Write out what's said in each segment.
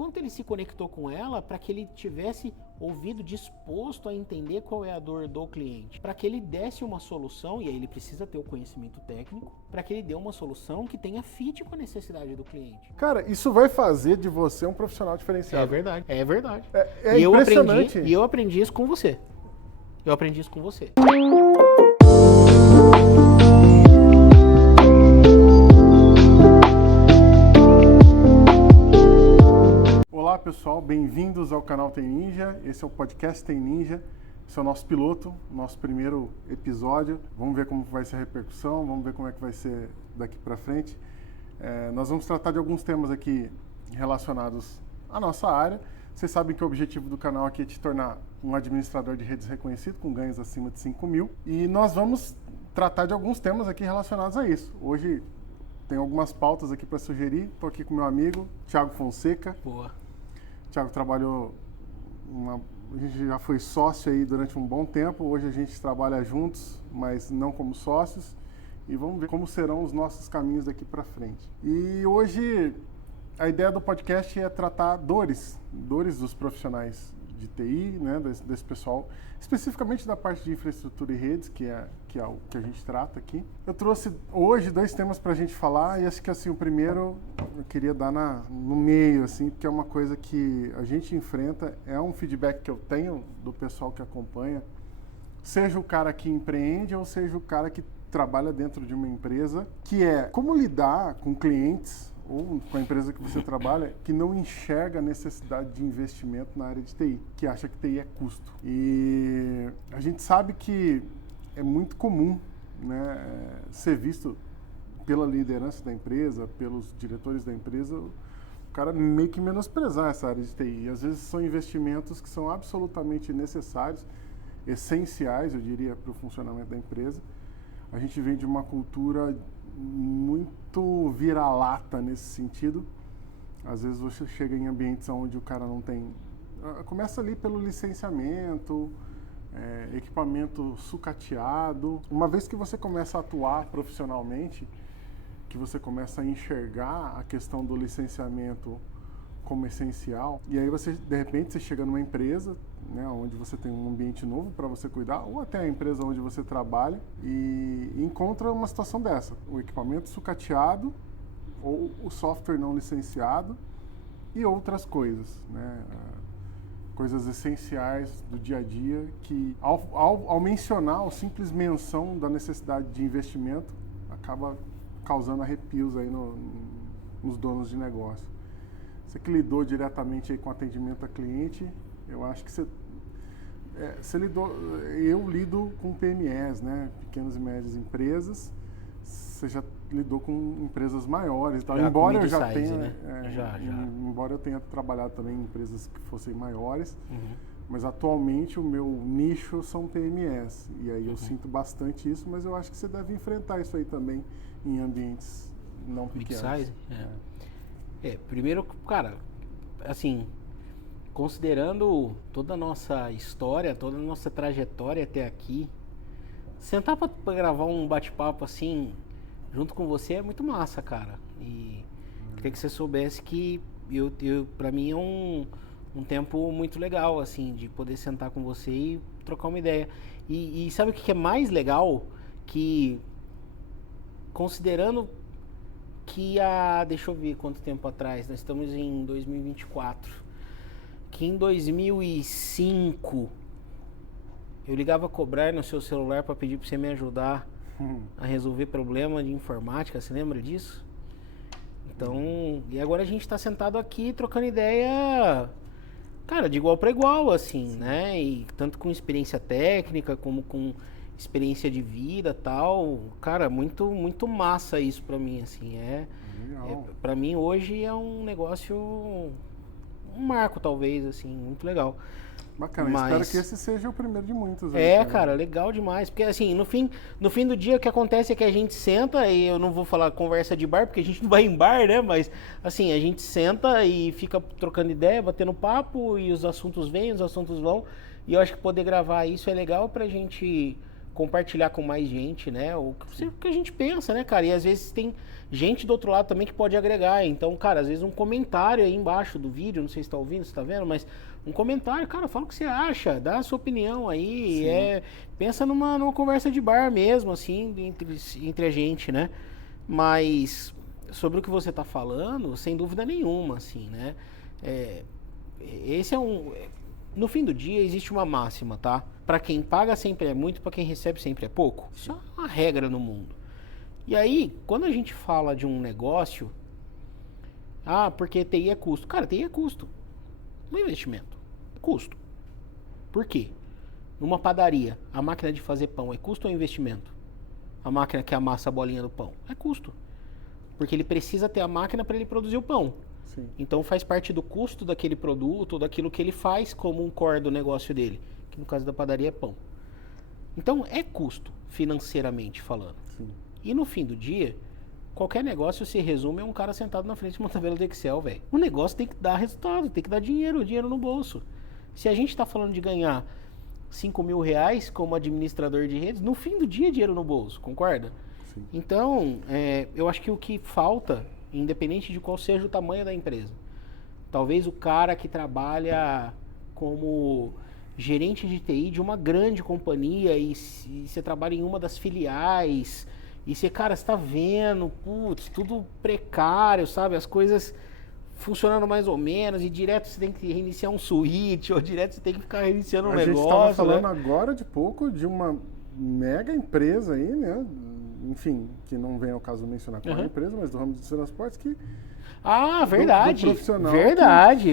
quanto ele se conectou com ela para que ele tivesse ouvido disposto a entender qual é a dor do cliente, para que ele desse uma solução, e aí ele precisa ter o conhecimento técnico, para que ele dê uma solução que tenha fit com a necessidade do cliente. Cara, isso vai fazer de você um profissional diferenciado. É verdade, é verdade. É impressionante. Eu aprendi isso com você. Olá pessoal, bem-vindos ao canal Tem Ninja. Esse é o podcast Tem Ninja. Esse é o nosso piloto, nosso primeiro episódio. Vamos ver como vai ser a repercussão, vamos ver como é que vai ser daqui para frente. Nós vamos tratar de alguns temas aqui relacionados à nossa área. Vocês sabem que o objetivo do canal aqui é te tornar um administrador de redes reconhecido, com ganhos acima de 5 mil. E nós vamos tratar de alguns temas aqui relacionados a isso. Hoje tem algumas pautas aqui para sugerir. Estou aqui com meu amigo, Thiago Fonseca. Boa. Thiago trabalhou, a gente já foi sócio aí durante um bom tempo. Hoje a gente trabalha juntos, mas não como sócios. E vamos ver como serão os nossos caminhos daqui para frente. E hoje a ideia do podcast é tratar dores dos profissionais de TI, né, desse pessoal, especificamente da parte de infraestrutura e redes, que é o que a gente trata aqui. Eu trouxe hoje 2 temas para a gente falar, e acho que assim, o primeiro eu queria dar no meio, assim, porque é uma coisa que a gente enfrenta, é um feedback que eu tenho do pessoal que acompanha, seja o cara que empreende ou seja o cara que trabalha dentro de uma empresa, que é como lidar com clientes ou com a empresa que você trabalha, que não enxerga a necessidade de investimento na área de TI, que acha que TI é custo. E a gente sabe que é muito comum, né, ser visto pela liderança da empresa, pelos diretores da empresa, o cara meio que menosprezar essa área de TI. E às vezes são investimentos que são absolutamente necessários, essenciais, eu diria, para o funcionamento da empresa. A gente vem de uma cultura muito vira-lata nesse sentido. Às vezes você chega em ambientes onde o cara não tem... Começa ali pelo licenciamento, equipamento sucateado. Uma vez que você começa a atuar profissionalmente, que você começa a enxergar a questão do licenciamento como essencial, e aí você, de repente, você chega numa empresa, né, onde você tem um ambiente novo para você cuidar, ou até a empresa onde você trabalha, e encontra uma situação dessa: o equipamento sucateado, ou o software não licenciado, e outras coisas, né, coisas essenciais do dia a dia, que ao mencionar, ou simples menção da necessidade de investimento, acaba causando arrepios aí nos donos de negócio. Você que lidou diretamente aí com atendimento a cliente, eu acho que você lidou... Eu lido com PMEs, né? Pequenas e médias empresas. Você já lidou com empresas maiores, tá? Embora eu já tenha... Né? Embora eu tenha trabalhado também em empresas que fossem maiores, mas atualmente o meu nicho são PMEs. E aí eu sinto bastante isso, mas eu acho que você deve enfrentar isso aí também em ambientes não pequenos. Mid-size? Primeiro, cara, assim, considerando toda a nossa história, toda a nossa trajetória até aqui, sentar pra gravar um bate-papo assim, junto com você, é muito massa, cara. E queria que você soubesse que pra mim é um tempo muito legal, assim, de poder sentar com você e trocar uma ideia. E sabe o que é mais legal? Que, considerando que deixa eu ver quanto tempo atrás, nós estamos em 2024, que em 2005 eu ligava a cobrar no seu celular para pedir para você me ajudar a resolver problema de informática, você lembra disso? Então, e agora a gente está sentado aqui trocando ideia, cara, de igual para igual, assim, né? E tanto com experiência técnica como com experiência de vida, tal, cara, muito muito massa isso pra mim, assim, pra mim hoje é um negócio, um marco talvez, assim, muito legal. Bacana, espero que esse seja o primeiro de muitos. Cara, legal demais, porque assim, no fim do dia o que acontece é que a gente senta, e eu não vou falar conversa de bar, porque a gente não vai em bar, né, mas assim, a gente senta e fica trocando ideia, batendo papo, e os assuntos vêm, os assuntos vão, e eu acho que poder gravar isso é legal pra gente compartilhar com mais gente, né? O que a gente pensa, né, cara? E às vezes tem gente do outro lado também que pode agregar. Então, cara, às vezes um comentário aí embaixo do vídeo, não sei se tá ouvindo, se tá vendo, mas um comentário, cara, fala o que você acha, dá a sua opinião aí. Pensa numa conversa de bar mesmo, assim, entre a gente, né? Mas sobre o que você tá falando, sem dúvida nenhuma, assim, né? Esse é no fim do dia existe uma máxima, tá? Pra quem paga sempre é muito, pra quem recebe sempre é pouco. Isso é uma regra no mundo. E aí, quando a gente fala de um negócio, porque TI é custo. Cara, TI é custo. Não é investimento. É custo. Por quê? Numa padaria, a máquina de fazer pão é custo ou é investimento? A máquina que amassa a bolinha do pão é custo. Porque ele precisa ter a máquina para ele produzir o pão. Sim. Então faz parte do custo daquele produto, daquilo que ele faz como um core do negócio dele, que no caso da padaria é pão. Então é custo, financeiramente falando. Sim. E no fim do dia, qualquer negócio se resume a um cara sentado na frente de uma tabela do Excel, velho. O negócio tem que dar resultado, tem que dar dinheiro no bolso. Se a gente está falando de ganhar 5 mil reais como administrador de redes, no fim do dia é dinheiro no bolso, concorda? Sim. Então, eu acho que o que falta, independente de qual seja o tamanho da empresa, talvez o cara que trabalha como gerente de TI de uma grande companhia e você trabalha em uma das filiais e você, cara, está vendo, putz, tudo precário, sabe? As coisas funcionando mais ou menos e direto você tem que reiniciar um switch ou direto você tem que ficar reiniciando um negócio. A gente estava falando agora de pouco de uma mega empresa aí, né? Enfim, que não vem ao caso mencionar qual é a empresa, mas do ramo de transportes que... verdade. Do profissional verdade.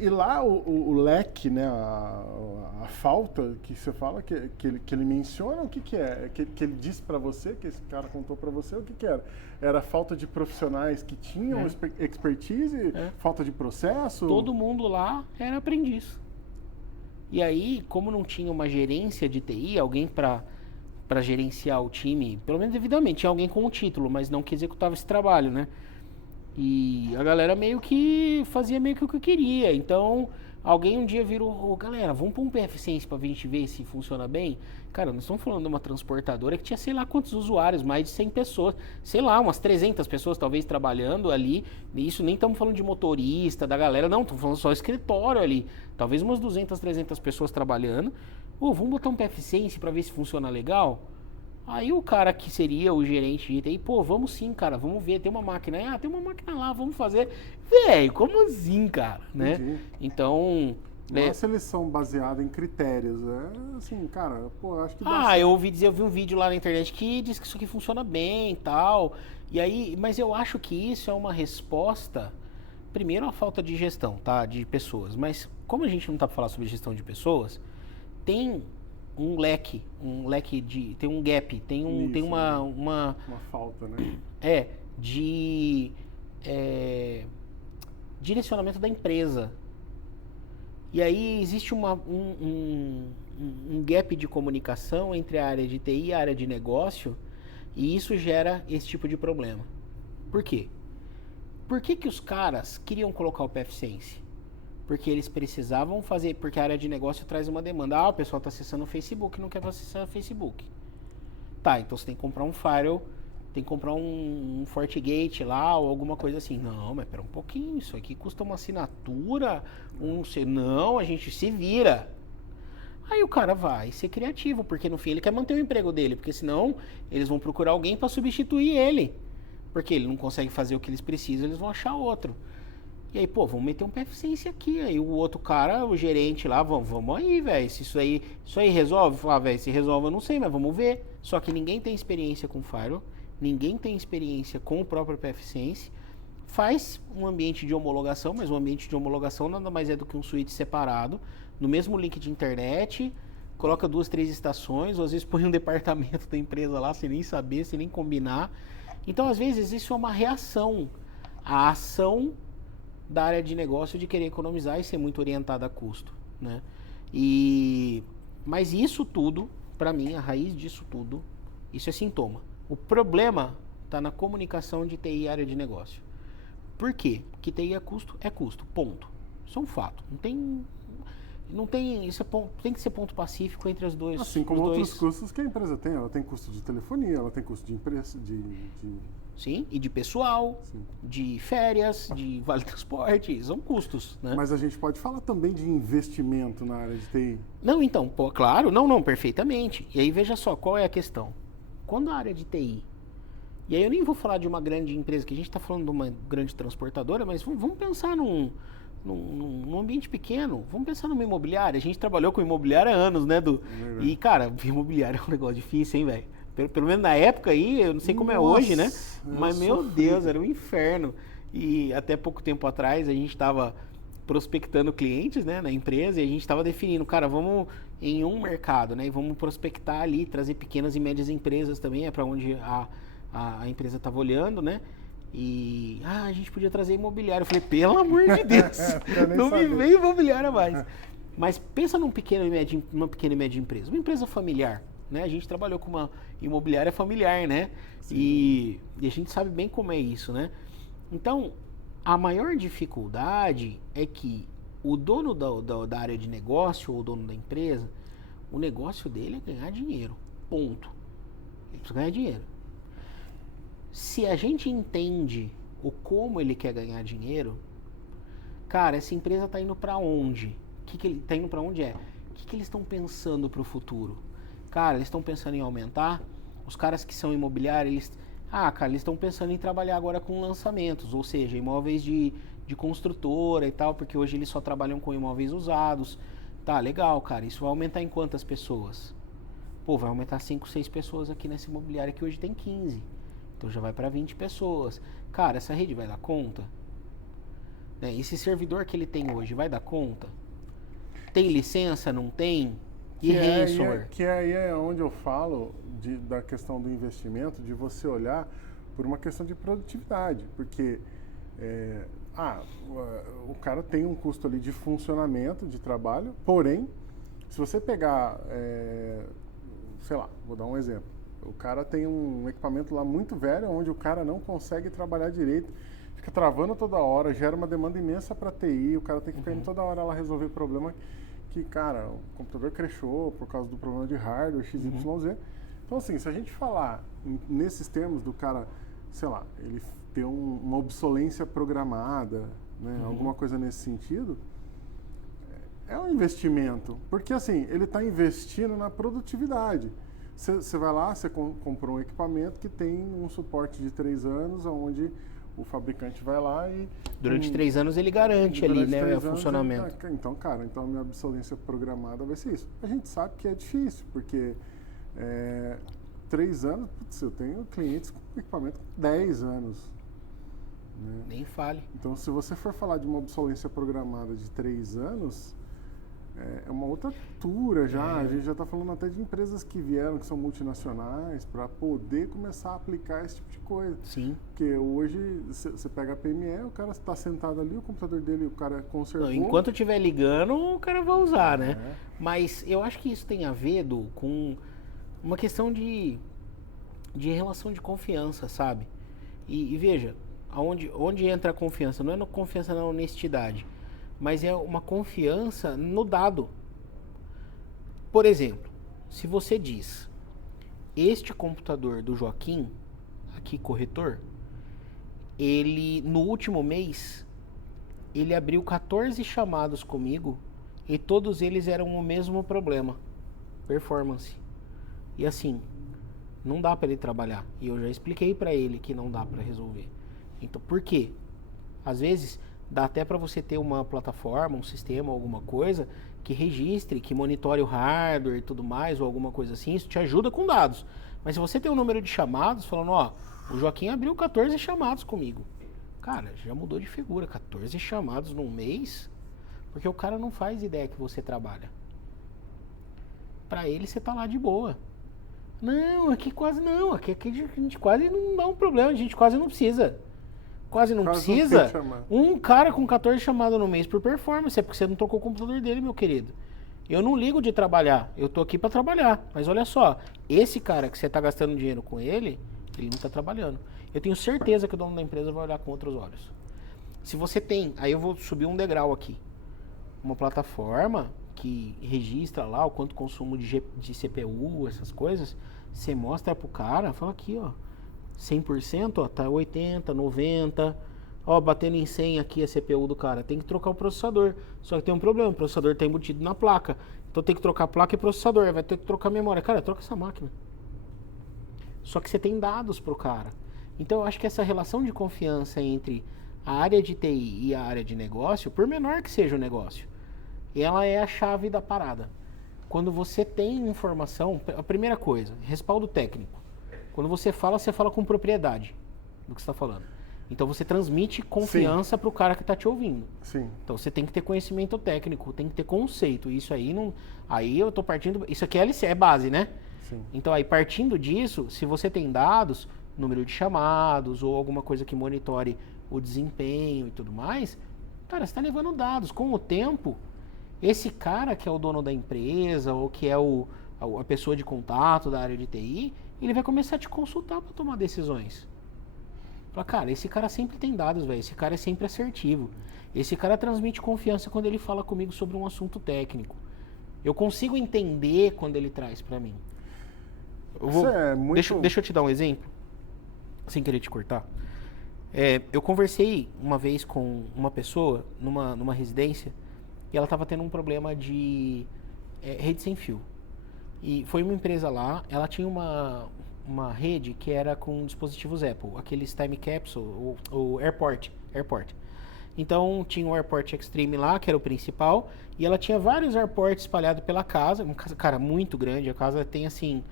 E lá o leque, né? A falta que você fala, que ele menciona, o que é? Que ele disse para você, que esse cara contou para você, o que era? Era falta de profissionais que tinham expertise, falta de processo? Todo mundo lá era aprendiz. E aí, como não tinha uma gerência de TI, alguém para gerenciar o time, pelo menos devidamente, tinha alguém com o título, mas não que executava esse trabalho, né? E a galera meio que fazia meio que o que queria. Então, alguém um dia virou, galera, vamos pôr um PF-Sense pra gente ver se funciona bem? Cara, nós estamos falando de uma transportadora que tinha sei lá quantos usuários, mais de 100 pessoas, sei lá, umas 300 pessoas talvez trabalhando ali. E isso nem estamos falando de motorista, da galera, não, estamos falando só escritório ali. Talvez umas 200, 300 pessoas trabalhando. Vamos botar um PF-Sense pra ver se funciona legal? Aí o cara que seria o gerente de TI, vamos sim, cara, vamos ver, tem uma máquina. Tem uma máquina lá, vamos fazer. Véi, como assim, cara? Né? Então... Não é seleção baseada em critérios, assim, cara, acho que... eu vi um vídeo lá na internet que diz que isso aqui funciona bem e tal. E aí, mas eu acho que isso é uma resposta, primeiro, à falta de gestão, tá? De pessoas. Mas como a gente não tá pra falar sobre gestão de pessoas, tem um leque tem um gap, tem uma falta, né? De direcionamento da empresa. E aí existe um gap de comunicação entre a área de TI e a área de negócio, e isso gera esse tipo de problema. Por quê? Por que os caras queriam colocar o PF-Sense? Porque eles precisavam fazer, porque a área de negócio traz uma demanda. O pessoal está acessando o Facebook, não quer acessar o Facebook. Tá, então você tem que comprar um firewall, tem que comprar um FortiGate lá, ou alguma coisa assim. Não, mas pera um pouquinho, isso aqui custa uma assinatura, não, a gente se vira. Aí o cara vai ser criativo, porque no fim ele quer manter o emprego dele, porque senão eles vão procurar alguém para substituir ele. Porque ele não consegue fazer o que eles precisam, eles vão achar outro. E aí, vamos meter um PF-Sense aqui. Aí o outro cara, o gerente lá, vamos aí, velho. Se isso aí resolve? Falar, velho, se resolve eu não sei, mas vamos ver. Só que ninguém tem experiência com firewall, ninguém tem experiência com o próprio PF-Sense. Faz um ambiente de homologação, mas um ambiente de homologação nada mais é do que um switch separado, no mesmo link de internet, coloca 2, 3 estações, ou às vezes põe um departamento da empresa lá, sem nem saber, sem nem combinar. Então, às vezes, isso é uma reação à ação da área de negócio de querer economizar e ser muito orientada a custo, né? Mas isso tudo, para mim, a raiz disso tudo, isso é sintoma. O problema está na comunicação de TI e área de negócio. Por quê? Porque TI é custo, ponto. Isso é um fato. Não tem... Não tem, isso tem que ser ponto pacífico entre as duas. Assim como outros custos que a empresa tem. Ela tem custo de telefonia, ela tem custo de empresa, Sim, e de pessoal, Sim. de férias, de vale transporte, são custos, né? Mas a gente pode falar também de investimento na área de TI. Não, então, pô, claro, não, perfeitamente. E aí veja só, qual é a questão? Quando a área de TI, e aí eu nem vou falar de uma grande empresa, que a gente está falando de uma grande transportadora, mas vamos pensar num ambiente pequeno, vamos pensar numa imobiliária. A gente trabalhou com imobiliária há anos, né, Du? E, cara, imobiliária é um negócio difícil, hein, velho? Pelo menos na época aí, eu não sei como é hoje, né? Mas, meu Deus, era um inferno. E até pouco tempo atrás, a gente estava prospectando clientes, né, na empresa, e a gente estava definindo, cara, vamos em um mercado, né, e vamos prospectar ali, trazer pequenas e médias empresas também, é para onde a empresa estava olhando, né, e a gente podia trazer imobiliário. Eu falei, pelo amor de Deus, não me vem imobiliária mais. Mas pensa numa pequena e média empresa, uma empresa familiar, né, a gente trabalhou com uma imobiliária familiar, né, e a gente sabe bem como é isso, né. Então, a maior dificuldade é que o dono da área de negócio ou o dono da empresa, o negócio dele é ganhar dinheiro. Ponto. Ele precisa ganhar dinheiro. Se a gente entende o como ele quer ganhar dinheiro, cara, essa empresa está indo para onde? Ele está indo para onde é? O que eles estão pensando para o futuro? Cara, eles estão pensando em aumentar. Os caras que são imobiliários, cara, eles estão pensando em trabalhar agora com lançamentos, ou seja, imóveis de construtora e tal, porque hoje eles só trabalham com imóveis usados. Tá, legal, cara, isso vai aumentar em quantas pessoas? Pô, vai aumentar 5, 6 pessoas aqui nessa imobiliária que hoje tem 15. Então já vai para 20 pessoas. Cara, essa rede vai dar conta? Né? Esse servidor que ele tem hoje vai dar conta? Tem licença? Não tem? E ransomware? Que aí é onde eu falo da questão do investimento, de você olhar por uma questão de produtividade, porque o cara tem um custo ali de funcionamento, de trabalho, porém, se você pegar, sei lá, vou dar um exemplo, o cara tem um equipamento lá muito velho, onde o cara não consegue trabalhar direito, fica travando toda hora, gera uma demanda imensa para TI, o cara tem que ficar indo toda hora lá resolver problema que, cara, o computador crashou por causa do problema de hardware, XYZ. Então, assim, se a gente falar nesses termos do cara, sei lá, ele ter uma obsolência programada, né, alguma coisa nesse sentido, é um investimento. Porque, assim, ele está investindo na produtividade. Você vai lá, você comprou um equipamento que tem um suporte de 3 anos, onde o fabricante vai lá e... Durante 3 anos ele garante ali, né, o funcionamento. Então, cara, então a minha obsolência programada vai ser isso. A gente sabe que é difícil, porque 3 anos, putz, eu tenho clientes com equipamento com 10 anos. Né? Nem fale. Então, se você for falar de uma obsolência programada de 3 anos, é uma outra cultura já. A gente já está falando até de empresas que vieram, que são multinacionais, para poder começar a aplicar esse tipo de coisa. Sim. Porque hoje, você pega a PME, o cara está sentado ali, o computador dele, o cara conservou. Não, enquanto estiver ligando, o cara vai usar, né? Mas eu acho que isso tem a ver, Du, com uma questão de relação de confiança, sabe? E veja, onde entra a confiança? Não é confiança na honestidade, mas é uma confiança no dado. Por exemplo, se você diz, este computador do Joaquim, aqui corretor, ele no último mês, ele abriu 14 chamados comigo e todos eles eram o mesmo problema, performance. E assim, não dá para ele trabalhar. E eu já expliquei para ele que não dá para resolver. Então, por quê? Às vezes dá até para você ter uma plataforma, um sistema, alguma coisa que registre, que monitore o hardware e tudo mais, ou alguma coisa assim, isso te ajuda com dados. Mas se você tem um número de chamados, falando, o Joaquim abriu 14 chamados comigo. Cara, já mudou de figura, 14 chamados num mês, porque o cara não faz ideia que você trabalha. Pra ele, você tá lá de boa. Não, aqui quase não, aqui a gente quase não dá um problema, a gente quase não precisa. Quase não precisa. Um cara com 14 chamadas no mês por performance, é porque você não trocou o computador dele, meu querido. Eu não ligo de trabalhar, eu tô aqui para trabalhar. Mas olha só, esse cara que você tá gastando dinheiro com ele não tá trabalhando. Eu tenho certeza que o dono da empresa vai olhar com outros olhos. Se você tem, aí eu vou subir um degrau aqui, uma plataforma que registra lá o quanto consumo de CPU, essas coisas, você mostra pro cara, fala aqui, ó, 100%, ó, tá 80, 90, ó, batendo em 100 aqui a CPU do cara, tem que trocar o processador. Só que tem um problema, o processador tá embutido na placa. Então tem que trocar a placa e processador, vai ter que trocar a memória. Cara, troca essa máquina. Só que você tem dados pro cara. Então eu acho que essa relação de confiança entre a área de TI e a área de negócio, por menor que seja o negócio, ela é a chave da parada. Quando você tem informação, a primeira coisa, respaldo técnico. Quando você fala com propriedade do que você está falando. Então você transmite confiança para o cara que está te ouvindo. Sim. Então você tem que ter conhecimento técnico, tem que ter conceito. Isso aí não. Aí eu estou partindo. Isso aqui é LC, é base, né? Sim. Então aí partindo disso, se você tem dados, número de chamados ou alguma coisa que monitore o desempenho e tudo mais, cara, você está levando dados. Com o tempo, esse cara que é o dono da empresa ou que é a pessoa de contato da área de TI, ele vai começar a te consultar para tomar decisões. Fala, cara, esse cara sempre tem dados, velho. Esse cara é sempre assertivo. Esse cara transmite confiança quando ele fala comigo sobre um assunto técnico. Eu consigo entender quando ele traz para mim. Deixa eu te dar um exemplo, sem querer te cortar. Eu conversei uma vez com uma pessoa numa residência e ela estava tendo um problema de rede sem fio. E foi uma empresa lá, ela tinha uma rede que era com dispositivos Apple, aqueles Time Capsule, o AirPort. Então tinha o AirPort Extreme lá, que era o principal, e ela tinha vários AirPorts espalhados pela casa, uma casa, cara, muito grande, a casa tem assim,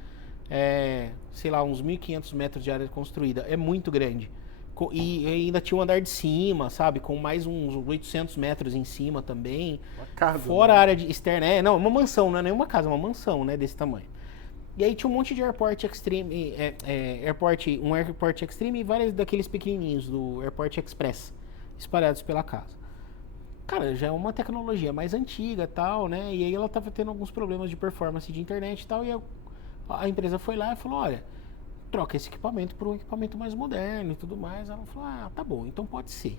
sei lá, uns 1.500 metros de área construída, é muito grande. E ainda tinha um andar de cima, sabe? Com mais uns 800 metros em cima também. Uma casa. Fora a área externa. Não, uma mansão, não é nenhuma casa, uma mansão, né? Desse tamanho. E aí tinha um monte de AirPort Extreme, um AirPort Extreme e vários daqueles pequenininhos do AirPort Express, espalhados pela casa. Cara, já é uma tecnologia mais antiga e tal, né? E aí ela tava tendo alguns problemas de performance de internet e tal, e a empresa foi lá e falou, olha, troca esse equipamento por um equipamento mais moderno e tudo mais. Ela falou, tá bom, então pode ser.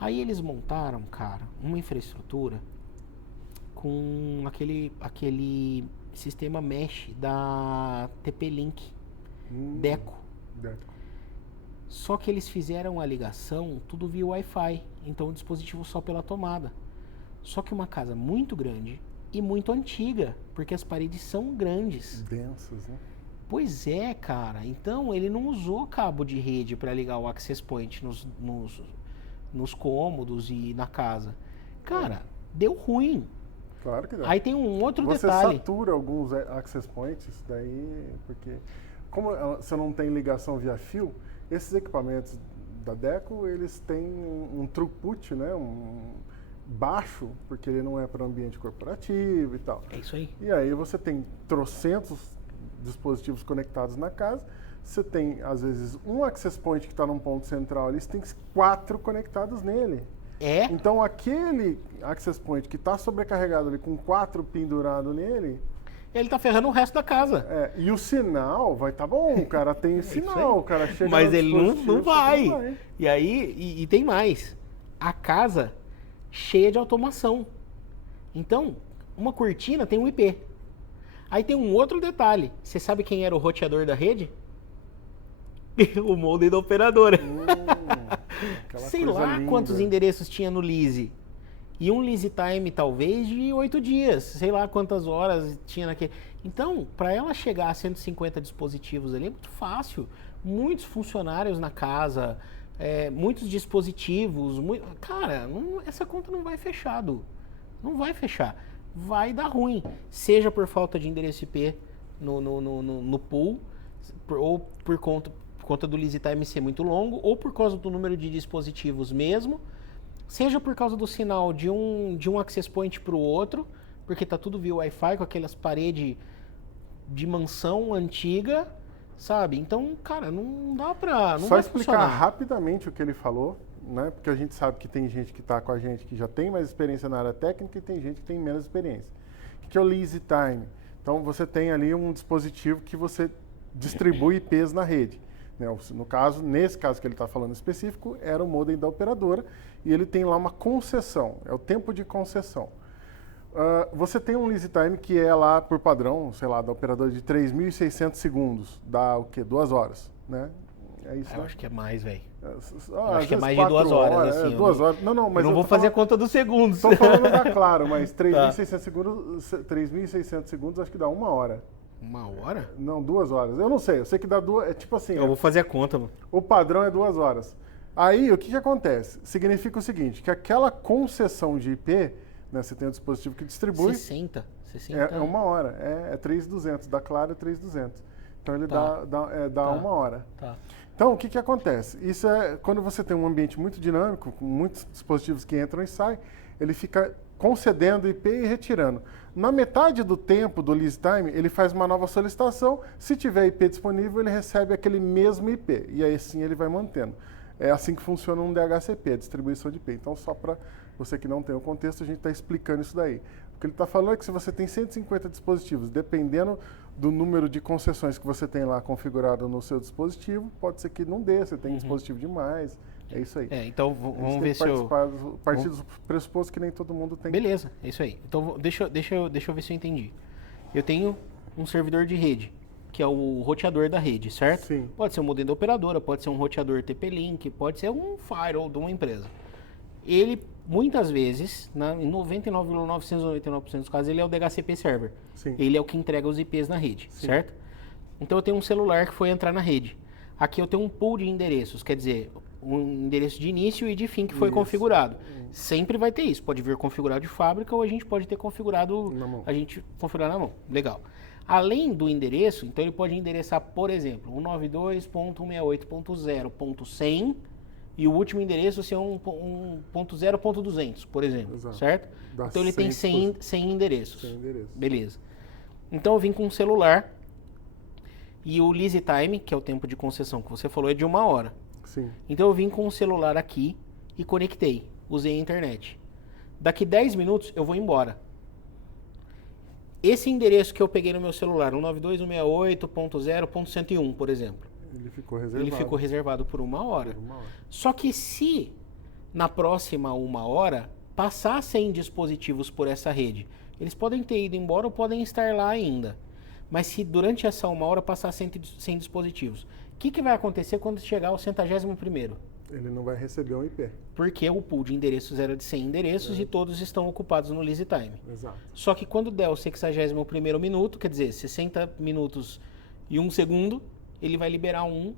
Aí eles montaram, cara, uma infraestrutura com aquele sistema mesh da TP-Link, Deco. Só que eles fizeram a ligação tudo via Wi-Fi, então o dispositivo só pela tomada. Só que uma casa muito grande e muito antiga, porque as paredes são grandes. Densas, né? Pois é, cara. Então ele não usou cabo de rede para ligar o access point nos cômodos e na casa. Cara, deu ruim. Claro que dá. Aí tem um outro você detalhe. Você satura alguns access points, daí, porque como você não tem ligação via fio, esses equipamentos da Deco, eles têm um throughput, né, baixo, porque ele não é para ambiente corporativo e tal. É isso aí. E aí você tem trocentos dispositivos conectados na casa, você tem, às vezes, um access point que está num ponto central ali, você tem 4 conectados nele. Então, aquele access point que está sobrecarregado ali, com 4 pendurados nele... Ele tá ferrando o resto da casa. E o sinal vai estar bom, o cara tem sinal, o cara chega... Mas ele não vai. E aí, e tem mais. A casa cheia de automação. Então, uma cortina tem um IP. Aí tem um outro detalhe. Você sabe quem era o roteador da rede? O modem da operadora. Sei lá linda. Quantos endereços tinha no lease. E um lease time talvez de 8 dias. Sei lá quantas horas tinha naquele. Então, para ela chegar a 150 dispositivos ali é muito fácil. Muitos funcionários na casa, muitos dispositivos. Cara, essa conta não vai fechado. Não vai fechar. Vai dar ruim. Seja por falta de endereço IP no pool, ou por conta do lease time ser muito longo, ou por causa do número de dispositivos mesmo, seja por causa do sinal de um access point para o outro, porque tá tudo via Wi-Fi com aquelas paredes de mansão antiga, sabe? Então, cara, não dá pra... Não Só vai explicar funcionar. rapidamente o que ele falou, né? Porque a gente sabe que tem gente que está com a gente que já tem mais experiência na área técnica e tem gente que tem menos experiência. O que é o lease time? Então, você tem ali um dispositivo que você distribui IPs na rede. Nesse caso que ele está falando específico, era o modem da operadora e ele tem lá uma concessão, é o tempo de concessão. Você tem um lease time que é lá por padrão, sei lá, da operadora de 3.600 segundos, dá o quê? 2 horas, né? É isso, Eu acho que é mais, velho. Eu acho que é mais de 2 horas, assim. 2 horas. Não, mas eu não vou fazer a conta dos segundos. Estou falando da Claro, mas 3.600 segundos, 3.600 segundos acho que dá 1 hora. 1 hora? Não, 2 horas. Eu não sei, eu sei que dá 2, é tipo assim... Eu vou fazer a conta, mano. O padrão é 2 horas. Aí, o que acontece? Significa o seguinte, que aquela concessão de IP, né, você tem um dispositivo que distribui... 60. É 1 hora, é 3.200, da Claro é 3.200. Então ele dá 1 hora. Tá. Então, o que acontece? Isso é quando você tem um ambiente muito dinâmico, com muitos dispositivos que entram e saem, ele fica concedendo IP e retirando. Na metade do tempo do lease time, ele faz uma nova solicitação. Se tiver IP disponível, ele recebe aquele mesmo IP. E aí sim ele vai mantendo. É assim que funciona um DHCP, a distribuição de IP. Então, só para você que não tem o contexto, a gente está explicando isso daí. O que ele está falando é que se você tem 150 dispositivos, dependendo do número de concessões que você tem lá configurado no seu dispositivo, pode ser que não dê, você tem dispositivo demais, é isso aí. Então vamos ver se eu... Partir do pressuposto que nem todo mundo tem. Beleza, é isso aí. Então deixa eu ver se eu entendi. Eu tenho um servidor de rede, que é o roteador da rede, certo? Sim. Pode ser um modem da operadora, pode ser um roteador TP-Link, pode ser um firewall de uma empresa. Ele, muitas vezes, em 99,999% dos casos, ele é o DHCP server. Sim. Ele é o que entrega os IPs na rede, certo? Então eu tenho um celular que foi entrar na rede. Aqui eu tenho um pool de endereços, quer dizer, um endereço de início e de fim que foi configurado. Sempre vai ter isso. Pode vir configurado de fábrica ou a gente pode ter configurado na mão. Legal. Além do endereço, então ele pode endereçar, por exemplo, 192.168.0.100 e o último endereço ser um .0.200, por exemplo, Exato. Certo? Dá então ele tem 100 endereços. 100 endereços. Beleza. Então eu vim com um celular e o lease time, que é o tempo de concessão que você falou, é de 1 hora. Sim. Então eu vim com o celular aqui e conectei, usei a internet. Daqui 10 minutos eu vou embora. Esse endereço que eu peguei no meu celular, 192.168.0.101, por exemplo, ele ficou reservado por 1 hora. Só que se na próxima 1 hora passar 100 dispositivos por essa rede, eles podem ter ido embora ou podem estar lá ainda. Mas se durante essa 1 hora passar 100 dispositivos, o que vai acontecer quando chegar ao 100º? Ele não vai receber um IP. Porque o pool de endereços era de 100 endereços e todos estão ocupados no lease time. Exato. Só que quando der o 61º minuto, quer dizer, 60 minutos e 1 segundo, ele vai liberar um,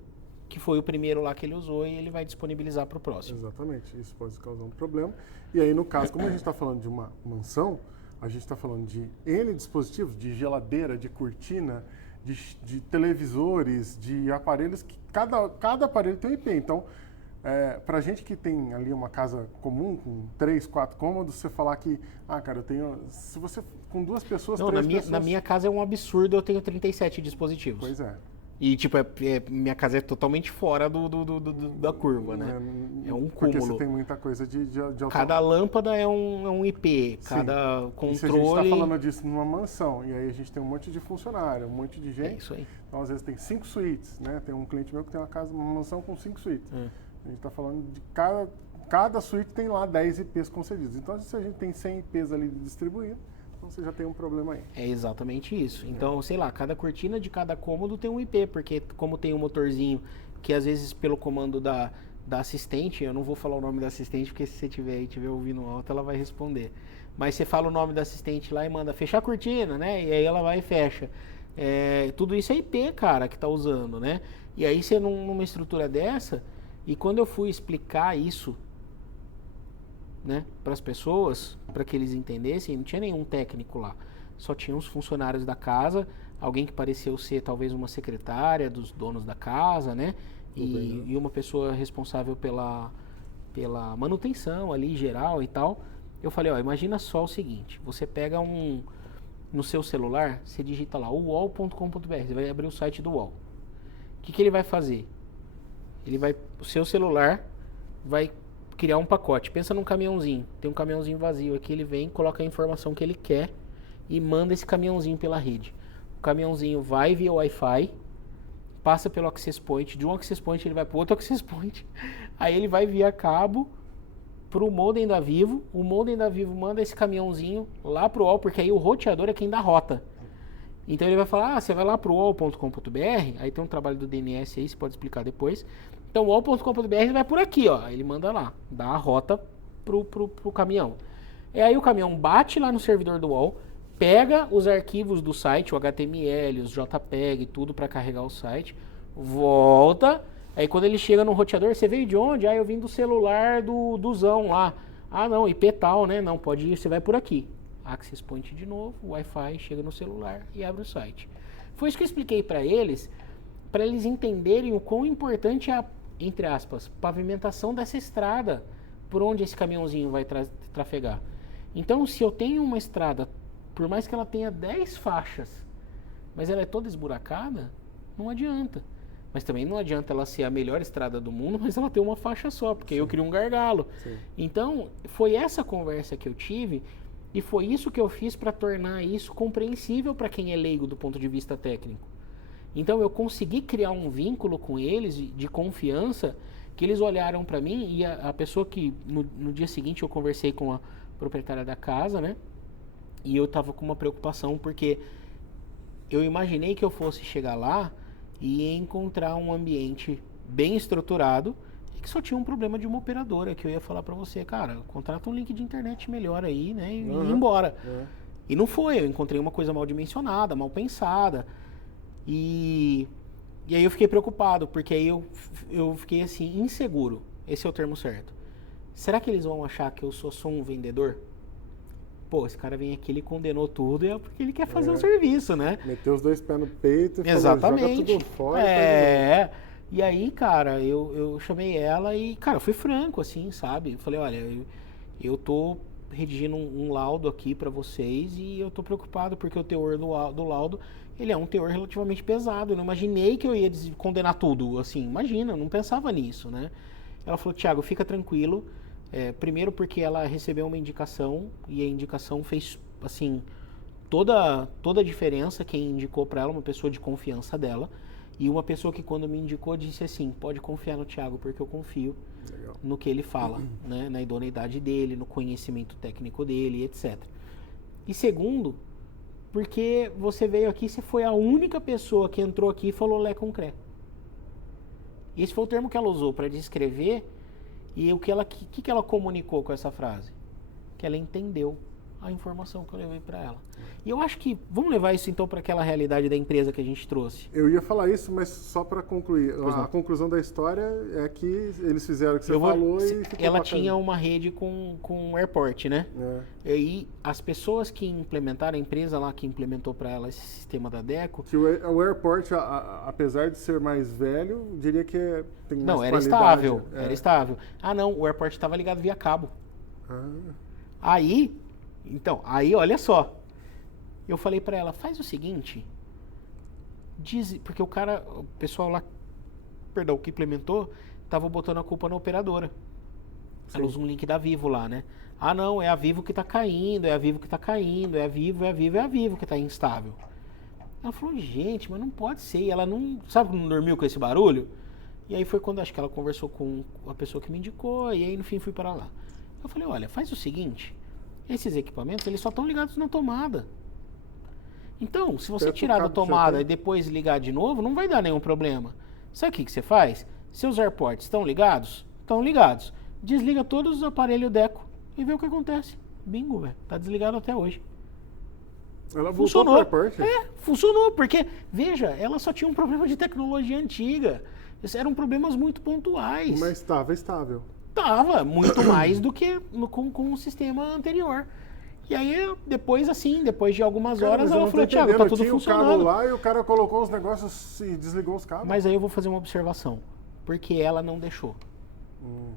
que foi o primeiro lá que ele usou, e ele vai disponibilizar para o próximo. Exatamente. Isso pode causar um problema. E aí, no caso, como a gente está falando de uma mansão, a gente está falando de N dispositivos, de geladeira, de cortina, de televisores, de aparelhos, que cada aparelho tem um IP. Então, para a gente que tem ali uma casa comum, com 3, 4 cômodos, você falar que, cara, eu tenho... Se você, com 2 pessoas, 3 pessoas... Na minha casa é um absurdo, eu tenho 37 dispositivos. Pois é. E, tipo, minha casa é totalmente fora da curva, né? É um Porque cúmulo. você tem muita coisa de Cada lâmpada é um IP, cada controle... E se a gente está falando disso numa mansão, e aí a gente tem um monte de funcionário, um monte de gente... É isso aí. Então, às vezes, tem 5 suítes, né? Tem um cliente meu que tem uma mansão com 5 suítes. A gente está falando de cada suíte tem lá 10 IPs concedidos. Então, se a gente tem 100 IPs ali distribuídos, então você já tem um problema aí. É exatamente isso. Então, sei lá, cada cortina de cada cômodo tem um IP, porque como tem um motorzinho que às vezes pelo comando da assistente, eu não vou falar o nome da assistente, porque se você estiver ouvindo alto, ela vai responder. Mas você fala o nome da assistente lá e manda fechar a cortina, né? E aí ela vai e fecha. Tudo isso é IP, cara, que tá usando, né? E aí você numa estrutura dessa, e quando eu fui explicar isso, né, para as pessoas, para que eles entendessem, não tinha nenhum técnico lá, só tinha os funcionários da casa, alguém que pareceu ser talvez uma secretária dos donos da casa, né, e uma pessoa responsável pela manutenção ali geral e tal. Eu falei, imagina só o seguinte, você pega no seu celular, você digita lá uol.com.br, você vai abrir o site do UOL. O que ele vai fazer? O seu celular vai criar um pacote. Pensa num caminhãozinho. Tem um caminhãozinho vazio aqui, ele vem, coloca a informação que ele quer e manda esse caminhãozinho pela rede. O caminhãozinho vai via Wi-Fi, passa pelo access point, de um access point ele vai para outro access point, aí ele vai via cabo pro modem da Vivo, o modem da Vivo manda esse caminhãozinho lá pro UOL, porque aí o roteador é quem dá a rota. Então ele vai falar, você vai lá pro uol.com.br, aí tem um trabalho do DNS aí, você pode explicar depois. Então o uol.com.br ele vai por aqui, ó, ele manda lá, dá a rota pro caminhão. E aí o caminhão bate lá no servidor do UOL, pega os arquivos do site, o HTML, os JPEG, tudo para carregar o site, volta, aí quando ele chega no roteador, você veio de onde? Ah, eu vim do celular do Zão lá. Ah não, IP tal, né? Não, pode ir, você vai por aqui. Access Point de novo, Wi-Fi, chega no celular e abre o site. Foi isso que eu expliquei para eles entenderem o quão importante é a, entre aspas, pavimentação dessa estrada por onde esse caminhãozinho vai trafegar. Então, se eu tenho uma estrada, por mais que ela tenha 10 faixas, mas ela é toda esburacada, não adianta. Mas também não adianta ela ser a melhor estrada do mundo, mas ela ter uma faixa só, porque Sim. eu crio um gargalo. Sim. Então, foi essa conversa que eu tive e foi isso que eu fiz para tornar isso compreensível para quem é leigo do ponto de vista técnico. Então, eu consegui criar um vínculo com eles de confiança, que eles olharam para mim e a pessoa que no dia seguinte eu conversei com a proprietária da casa, né? E eu tava com uma preocupação porque eu imaginei que eu fosse chegar lá e ia encontrar um ambiente bem estruturado e que só tinha um problema de uma operadora, que eu ia falar para você, cara, contrata um link de internet melhor aí, né? E ir embora. E não foi, eu encontrei uma coisa mal dimensionada, mal pensada. E aí eu fiquei preocupado, porque aí eu fiquei assim, inseguro. Esse é o termo certo. Será que eles vão achar que eu só um vendedor? Pô, esse cara vem aqui, ele condenou tudo, é porque ele quer fazer um serviço, né? Meteu os dois pés no peito e Exatamente. falou, joga tudo fora. E aí, cara, eu chamei ela e, cara, eu fui franco, assim, sabe? Eu falei, olha, eu tô redigindo um laudo aqui pra vocês e eu tô preocupado porque o teor do laudo, ele é um teor relativamente pesado. Eu não imaginei que eu ia condenar tudo, assim, imagina, eu não pensava nisso, né? Ela falou, Thiago, fica tranquilo. Primeiro porque ela recebeu uma indicação e a indicação fez, assim, toda a diferença. Quem indicou para ela, uma pessoa de confiança dela, e uma pessoa que quando me indicou disse assim, pode confiar no Thiago porque eu confio no que ele fala, né, na idoneidade dele, no conhecimento técnico dele, etc. E segundo, porque você veio aqui, você foi a única pessoa que entrou aqui e falou Lé com Cré. Esse foi o termo que ela usou para descrever. E o que ela comunicou com essa frase? Que ela entendeu a informação que eu levei para ela. E eu acho que, vamos levar isso então para aquela realidade da empresa que a gente trouxe. Eu ia falar isso, mas só para concluir. A conclusão da história é que eles fizeram o que você falou e ficou ela bacana. tinha uma rede com airport, né? E aí as pessoas que implementaram, a empresa lá que implementou para ela esse sistema da Deco... Que o airport, apesar de ser mais velho, diria que tem mais qualidade. Era estável. Ah não, o airport estava ligado via cabo. Aí olha só, eu falei pra ela, faz o seguinte, porque o pessoal lá, que implementou, tava botando a culpa na operadora. Ela usa um link da Vivo lá, né? Ah não, é a Vivo que tá caindo, é a Vivo que tá caindo, é a Vivo que tá instável. Ela falou, gente, mas não pode ser, e ela não, sabe que não dormiu com esse barulho? E aí foi quando acho que ela conversou com a pessoa que me indicou, e aí no fim fui para lá. Eu falei, olha, faz o seguinte, esses equipamentos, eles só estão ligados na tomada. Então, se você tirar da tomada e depois ligar de novo, não vai dar nenhum problema. Sabe o que você faz? Seus AirPods estão ligados? Estão ligados. Desliga todos os aparelhos Deco e vê o que acontece. Bingo, velho. Tá desligado até hoje. Ela funcionou. Funcionou, porque, veja, ela só tinha um problema de tecnologia antiga. Esses eram problemas muito pontuais. Mas estava estável. Tava, muito mais do que com o sistema anterior. E aí, depois de algumas horas, ela falou, Thiago, tá tudo funcionando. Tinha o cabo lá e o cara colocou os negócios e desligou os cabos. Mas aí eu vou fazer uma observação, porque ela não deixou.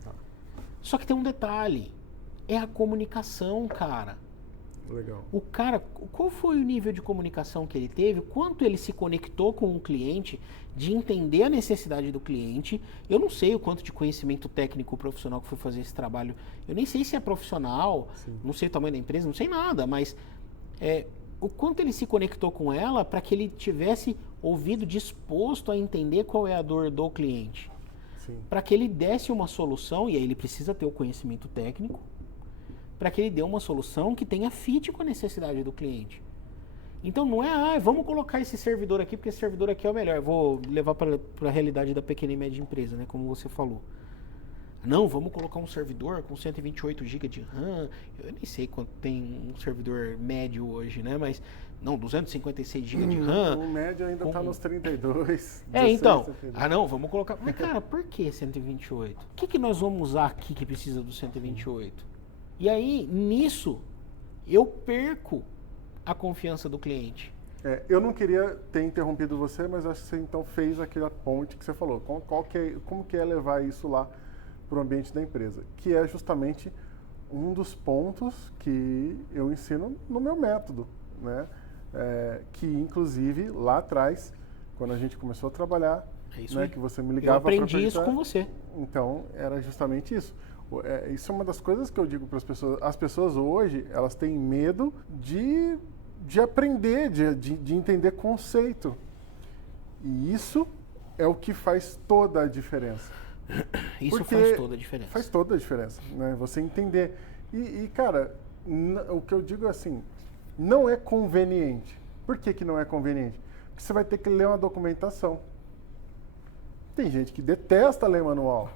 Tá. Só que tem um detalhe, é a comunicação, cara. Legal. O cara, qual foi o nível de comunicação que ele teve? Quanto ele se conectou com o cliente, de entender a necessidade do cliente? Eu não sei o quanto de conhecimento técnico profissional que foi fazer esse trabalho. Eu nem sei se é profissional, não sei o tamanho da empresa, não sei nada, mas o quanto ele se conectou com ela para que ele tivesse ouvido disposto a entender qual é a dor do cliente. para que ele desse uma solução, e aí ele precisa ter o conhecimento técnico, para que ele dê uma solução que tenha fit com a necessidade do cliente. Então não é, vamos colocar esse servidor aqui, porque esse servidor aqui é o melhor. Eu vou levar para a realidade da pequena e média empresa, né, como você falou. Não, vamos colocar um servidor com 128 GB de RAM. Eu nem sei quanto tem um servidor médio hoje, né? Mas, não, 256 GB de RAM. O médio ainda está nos 32. 16, então. 32. Não, vamos colocar. Mas, cara, por que 128? O que nós vamos usar aqui que precisa do 128? E aí, nisso, eu perco a confiança do cliente. Eu não queria ter interrompido você, mas acho que você então fez aquela ponte que você falou. Como que é levar isso lá para o ambiente da empresa? Que é justamente um dos pontos que eu ensino no meu método, né? Que inclusive lá atrás, quando a gente começou a trabalhar, né, que você me ligava para aprendi isso com você. Então, era justamente isso. Isso é uma das coisas que eu digo para as pessoas. As pessoas hoje, elas têm medo de aprender, de entender conceito. E isso é o que faz toda a diferença. Isso faz toda a diferença. Faz toda a diferença, né? Você entender. E cara, o que eu digo é assim, não é conveniente. Por que não é conveniente? Porque você vai ter que ler uma documentação. Tem gente que detesta ler manual.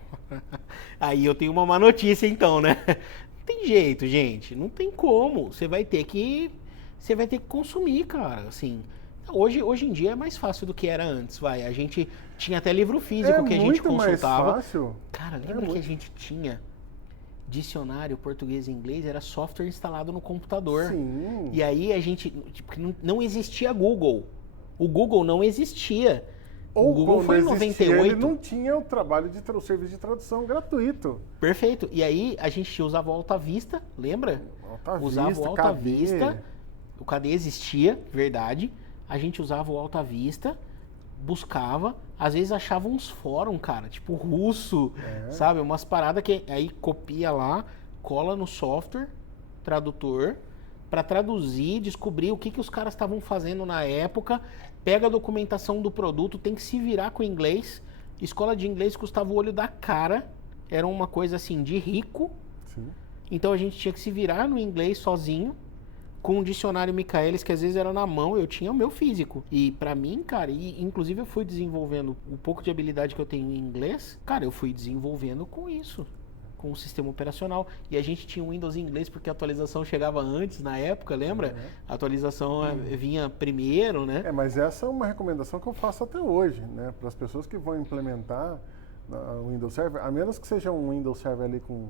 Aí eu tenho uma má notícia então, né? Não tem jeito, gente. Não tem como. Você vai ter que consumir, cara. Assim, hoje em dia é mais fácil do que era antes, vai. A gente tinha até livro físico que a gente consultava. Mais fácil. Cara, lembra que a gente tinha dicionário português e inglês? Era software instalado no computador. Sim. E aí a gente... Tipo, não existia Google. O Google não existia. Ou o Google foi em 98. Ele não tinha o serviço de tradução gratuito. Perfeito. E aí a gente usava o Alta Vista, lembra? Usava o Alta Vista. O KD existia, verdade. A gente usava o Alta Vista, buscava, às vezes achava uns fóruns, cara, tipo russo, sabe? Umas paradas que aí copia lá, cola no software, tradutor, para traduzir, descobrir o que os caras estavam fazendo na época, pega a documentação do produto, tem que se virar com o inglês. Escola de inglês custava o olho da cara, era uma coisa assim de rico. Sim. Então a gente tinha que se virar no inglês sozinho, com um dicionário Michaelis, que às vezes era na mão, eu tinha o meu físico. E pra mim, cara, inclusive eu fui desenvolvendo o pouco de habilidade que eu tenho em inglês, cara, eu fui desenvolvendo com isso, com o sistema operacional. E a gente tinha o Windows em inglês porque a atualização chegava antes, na época, lembra? A atualização vinha primeiro, né? Mas essa é uma recomendação que eu faço até hoje, né? Para as pessoas que vão implementar o Windows Server, a menos que seja um Windows Server ali com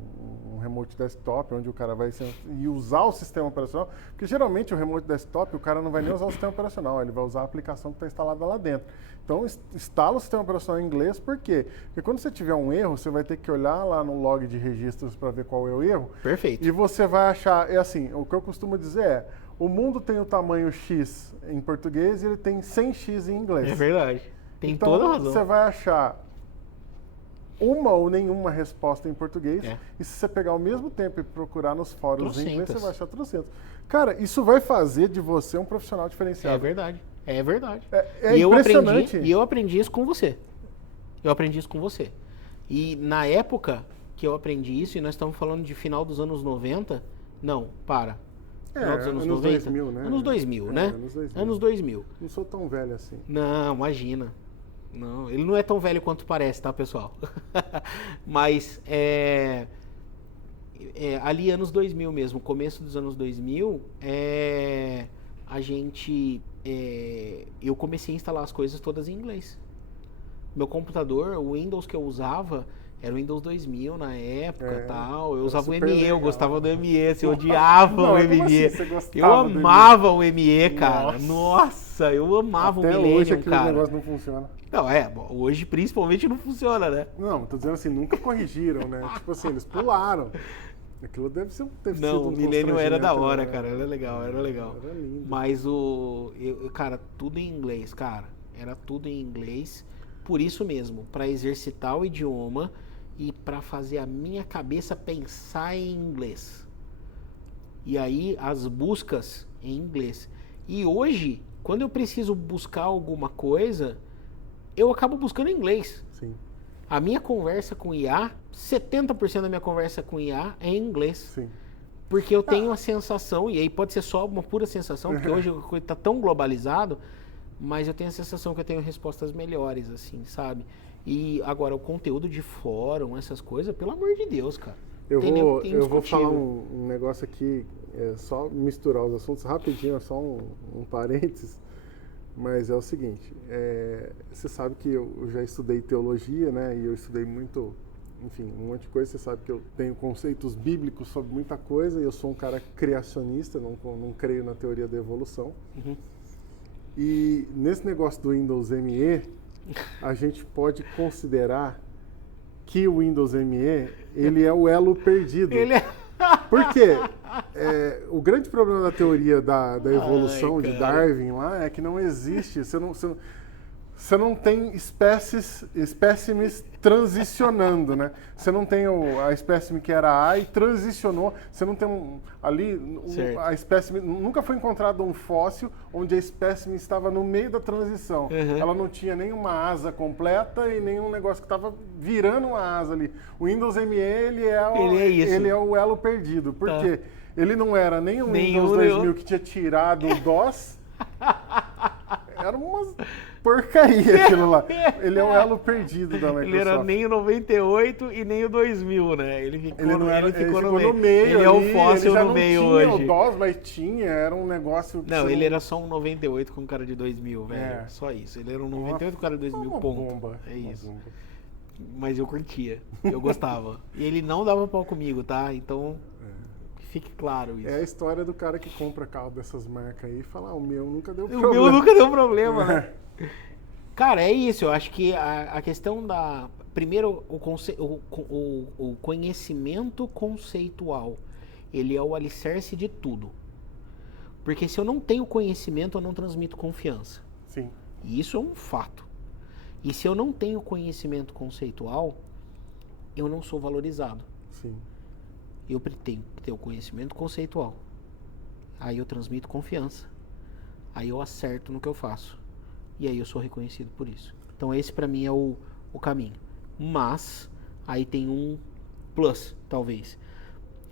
um remote desktop, onde o cara vai e usar o sistema operacional, porque geralmente o remote desktop, o cara não vai nem usar o sistema operacional, ele vai usar a aplicação que está instalada lá dentro. Então, instala o sistema operacional em inglês, por quê? Porque quando você tiver um erro, você vai ter que olhar lá no log de registros para ver qual é o erro. Perfeito. E você vai achar, assim, o que eu costumo dizer é, o mundo tem o tamanho X em português e ele tem 100X em inglês. É verdade. Tem então, toda a razão. Você vai achar uma ou nenhuma resposta em português, e se você pegar ao mesmo tempo e procurar nos fóruns em inglês, você vai achar 300. Cara, isso vai fazer de você um profissional diferenciado. É verdade. É verdade. É impressionante. E eu aprendi isso com você. E na época que eu aprendi isso, e nós estamos falando de final dos anos 90, não, para. Final dos anos 90? 2000, né? Anos 2000, né? Anos 2000. Não sou tão velho assim. Não, imagina. Não, ele não é tão velho quanto parece, tá, pessoal? Mas, ali anos 2000 mesmo, começo dos anos 2000, eu comecei a instalar as coisas todas em inglês. Meu computador, o Windows que eu usava, era o Windows 2000 na época e tal. Eu usava o ME, legal. Eu gostava do ME, eu odiava o ME. Assim, eu amava o ME, cara. Nossa, eu amava até o Millennium, hoje aquele cara. negócio não funciona. Não, hoje principalmente não funciona, né? Não, tô dizendo assim, nunca corrigiram, né? Tipo assim, eles pularam. Aquilo deve sido Não, o Millennium era da hora, cara. Era legal. Era lindo. Mas cara, tudo em inglês, cara. Era tudo em inglês. Por isso mesmo, para exercitar o idioma e para fazer a minha cabeça pensar em inglês. E aí, as buscas em inglês. E hoje, quando eu preciso buscar alguma coisa, eu acabo buscando em inglês. Sim. A minha conversa com IA, 70% da minha conversa com IA é em inglês. Sim. Porque eu tenho a sensação, e aí pode ser só uma pura sensação, porque hoje a coisa tá tão globalizado, mas eu tenho a sensação que eu tenho respostas melhores, assim, sabe? E agora, o conteúdo de fórum, essas coisas, pelo amor de Deus, cara. Eu vou falar um negócio aqui, só misturar os assuntos rapidinho, é só um parênteses, mas é o seguinte, você sabe que eu já estudei teologia, né, e eu estudei muito, enfim, um monte de coisa, você sabe que eu tenho conceitos bíblicos sobre muita coisa, e eu sou um cara criacionista, não creio na teoria da evolução. Uhum. E nesse negócio do Windows ME, a gente pode considerar que o Windows ME, ele é o elo perdido. Por quê? O grande problema da teoria da evolução de Darwin lá é que não existe, você não tem espécimes transicionando, né? Você não tem a espécime que era A e transicionou. Você não tem a espécime. Nunca foi encontrado um fóssil onde a espécime estava no meio da transição. Uhum. Ela não tinha nenhuma asa completa e nenhum negócio que estava virando uma asa ali. O Windows ME, ele é o elo perdido. Por quê? Ele não era nem o Windows 2000 que tinha tirado o DOS. Era uma porcaria aquilo lá. Ele é um elo perdido da Microsoft. Ele era nem o 98 e nem o 2000, né? Ele ficou no meio. Ele é o fóssil no meio hoje. Não tinha o DOS, mas era um negócio... Não, ele era só um 98 com cara de 2000, velho. Só isso. Ele era um 98 com cara de 2000, ponto. Bomba. É isso. Bomba. Mas eu curtia. Eu gostava. E ele não dava pau comigo, tá? Então... Fique claro isso. É a história do cara que compra carro dessas marcas aí e fala, o meu nunca deu problema. O meu nunca deu problema, né? Cara, é isso. Eu acho que a questão da... Primeiro, o conhecimento conceitual. Ele é o alicerce de tudo. Porque se eu não tenho conhecimento, eu não transmito confiança. Sim. E isso é um fato. E se eu não tenho conhecimento conceitual, eu não sou valorizado. Sim. Eu tenho que ter o conhecimento conceitual. Aí eu transmito confiança. Aí eu acerto no que eu faço. E aí eu sou reconhecido por isso. Então esse pra mim é o caminho. Mas, aí tem um plus, talvez.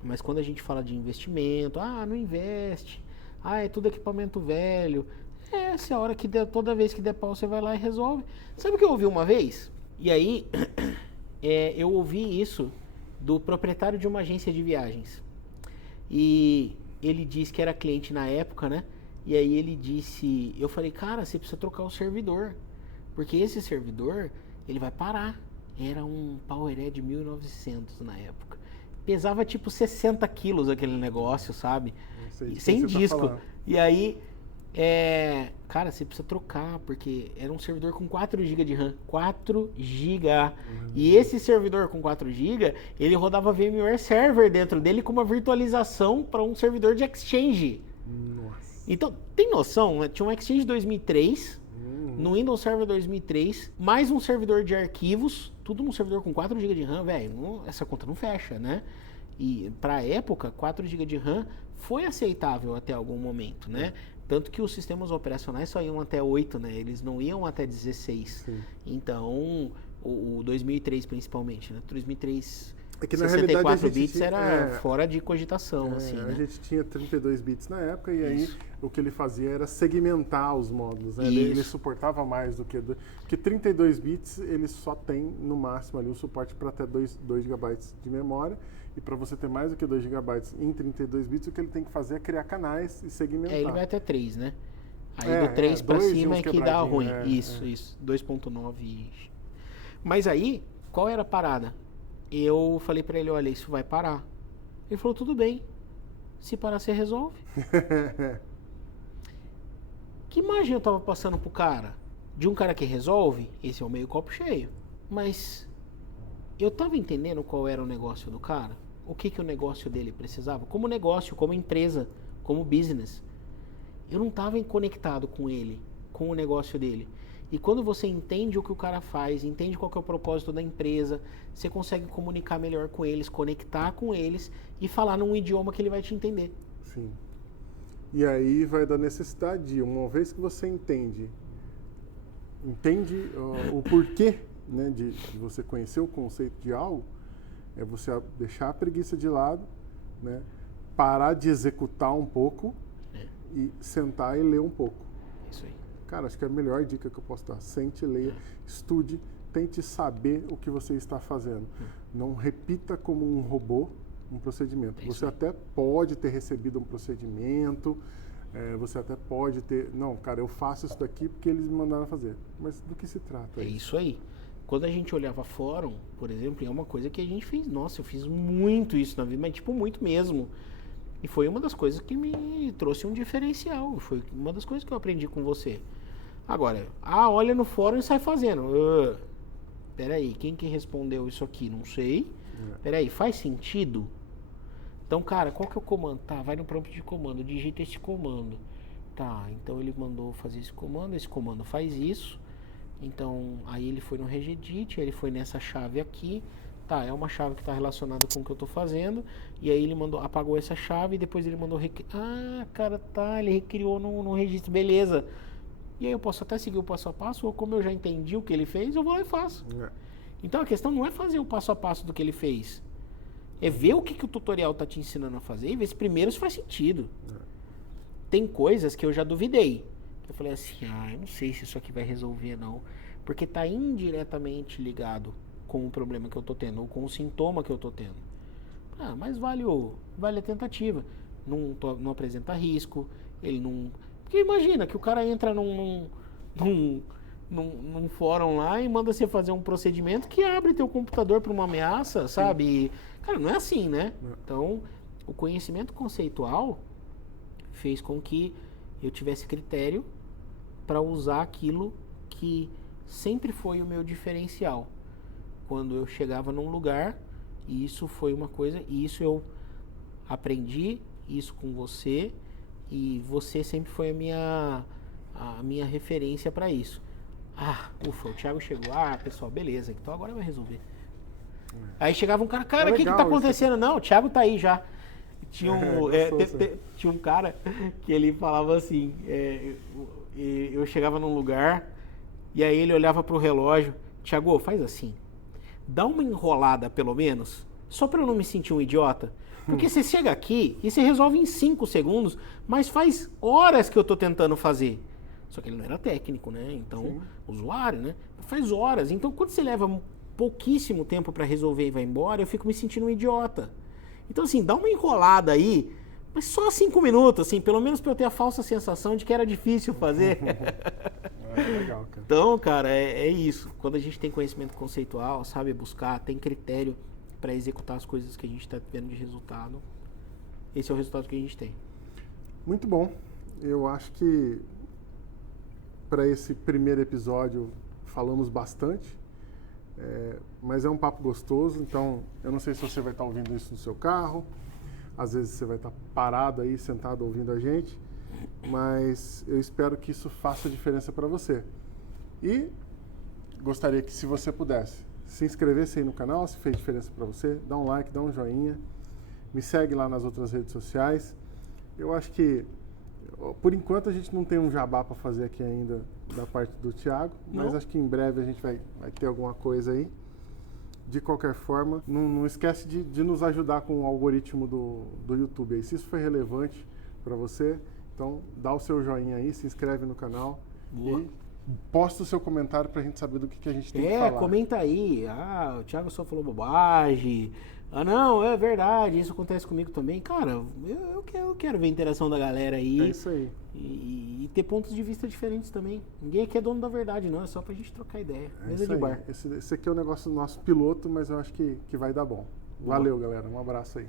Mas quando a gente fala de investimento, não investe. É tudo equipamento velho. Essa é a hora que toda vez que der pau você vai lá e resolve. Sabe o que eu ouvi uma vez? E aí, eu ouvi isso do proprietário de uma agência de viagens. E ele disse que era cliente na época, né? E aí ele disse, eu falei, cara, você precisa trocar o servidor, porque esse servidor, ele vai parar. Era um PowerEdge 1900 na época. Pesava tipo 60 quilos aquele negócio, sabe? Sem disco. E aí, cara, você precisa trocar, porque era um servidor com 4 GB de RAM. 4 GB. E esse servidor com 4 GB, ele rodava VMware Server dentro dele com uma virtualização para um servidor de Exchange. Nossa. Então, tem noção? Né? Tinha um Exchange 2003, no Windows Server 2003, mais um servidor de arquivos, tudo num servidor com 4 GB de RAM, velho, essa conta não fecha, né? E pra época, 4 GB de RAM foi aceitável até algum momento, né? Tanto que os sistemas operacionais só iam até 8, né? Eles não iam até 16. Sim. Então, o 2003 principalmente, né? 2003, que, na 64 bits era fora de cogitação, assim, né? A gente tinha 32 bits na época e aí o que ele fazia era segmentar os módulos, né? Ele suportava mais do que... Porque 32 bits, ele só tem, no máximo, ali o suporte para até 2 GB de memória. E para você ter mais do que 2 GB em 32 bits, o que ele tem que fazer é criar canais e segmentar. Ele vai até 3, né? Aí do 3 para cima é que dá ruim. Isso. 2.9. Mas aí, qual era a parada? Eu falei para ele, olha, isso vai parar. Ele falou, tudo bem. Se parar, você resolve. Que imagem eu tava passando pro cara? De um cara que resolve? Esse é o meio copo cheio. Mas eu tava entendendo qual era o negócio do cara? O que o negócio dele precisava? Como negócio, como empresa, como business. Eu não estava conectado com ele, com o negócio dele. E quando você entende o que o cara faz, entende qual que é o propósito da empresa, você consegue comunicar melhor com eles, conectar com eles e falar num idioma que ele vai te entender. Sim. E aí vai da necessidade de, uma vez que você entende o porquê né, de você conhecer o conceito de algo, é você deixar a preguiça de lado, né, parar de executar um pouco e sentar e ler um pouco. Isso aí. Cara, acho que é a melhor dica que eu posso dar. Sente, leia, estude, tente saber o que você está fazendo. Não repita como um robô um procedimento. Você até pode ter recebido um procedimento, você até pode ter... Não, cara, eu faço isso daqui porque eles me mandaram fazer. Mas do que se trata? É isso aí. Quando a gente olhava fórum, por exemplo, é uma coisa que a gente fez. Nossa, eu fiz muito isso na vida, mas tipo, muito mesmo. E foi uma das coisas que me trouxe um diferencial. Foi uma das coisas que eu aprendi com você. Agora, olha no fórum e sai fazendo. Peraí, quem que respondeu isso aqui? Não sei. Peraí, faz sentido? Então, cara, qual que é o comando? Tá, vai no prompt de comando, digita esse comando. Tá, então ele mandou fazer esse comando faz isso. Então, aí ele foi no regedit, ele foi nessa chave aqui. Tá, é uma chave que está relacionada com o que eu estou fazendo. E aí ele apagou essa chave e depois ele mandou cara, tá, ele recriou no registro, beleza. E aí eu posso até seguir o passo a passo, ou como eu já entendi o que ele fez, eu vou lá e faço. Então a questão não é fazer o passo a passo do que ele fez. É ver o que o tutorial está te ensinando a fazer e ver se primeiro isso faz sentido. Tem coisas que eu já duvidei. Eu falei assim, eu não sei se isso aqui vai resolver não. Porque está indiretamente ligado com o problema que eu estou tendo, ou com o sintoma que eu estou tendo. Mas vale a tentativa. Não apresenta risco, ele não... Porque imagina que o cara entra num fórum lá e manda você fazer um procedimento que abre teu computador para uma ameaça, sabe? E, cara, não é assim, né? Então, o conhecimento conceitual fez com que eu tivesse critério para usar aquilo que sempre foi o meu diferencial. Quando eu chegava num lugar, e isso foi uma coisa, e isso eu aprendi, isso com você, e você sempre foi a minha referência para isso. Ufa, o Thiago chegou. Pessoal, beleza, então agora vai resolver. Aí chegava um cara, o que tá acontecendo? Não, o Thiago tá aí já. Tinha um cara que ele falava assim, eu chegava num lugar, e aí ele olhava pro relógio, Thiago, faz assim, dá uma enrolada pelo menos, só para eu não me sentir um idiota. Porque você chega aqui e você resolve em 5 segundos, mas faz horas que eu tô tentando fazer. Só que ele não era técnico, né? Então, usuário, né? Faz horas. Então, quando você leva pouquíssimo tempo para resolver e vai embora, eu fico me sentindo um idiota. Então, assim, dá uma enrolada aí, mas só 5 minutos, assim, pelo menos para eu ter a falsa sensação de que era difícil fazer. Legal, cara. Então, cara, é isso. Quando a gente tem conhecimento conceitual, sabe buscar, tem critério para executar as coisas que a gente está vendo de resultado, esse é o resultado que a gente tem. Muito bom. Eu acho que para esse primeiro episódio falamos bastante, mas é um papo gostoso, então eu não sei se você vai estar ouvindo isso no seu carro, às vezes você vai estar parado aí, sentado ouvindo a gente, mas eu espero que isso faça diferença para você. E gostaria que, se você pudesse, se inscrevesse aí no canal, se fez diferença para você, dá um like, dá um joinha, me segue lá nas outras redes sociais. Eu acho que, por enquanto, a gente não tem um jabá para fazer aqui ainda da parte do Thiago, mas acho que em breve a gente vai ter alguma coisa aí. De qualquer forma, não esquece de nos ajudar com o algoritmo do YouTube aí. Se isso foi relevante para você, então dá o seu joinha aí, se inscreve no canal. Boa. E posta o seu comentário pra gente saber do que a gente tem que falar. Comenta aí. O Thiago só falou bobagem. Não, é verdade, isso acontece comigo também. Cara, eu quero ver a interação da galera aí. É isso aí. E ter pontos de vista diferentes também. Ninguém aqui é dono da verdade, não. É só pra gente trocar ideia. Mesa de bar. Esse aqui é o negócio do nosso piloto, mas eu acho que vai dar bom. Valeu, galera. Um abraço aí.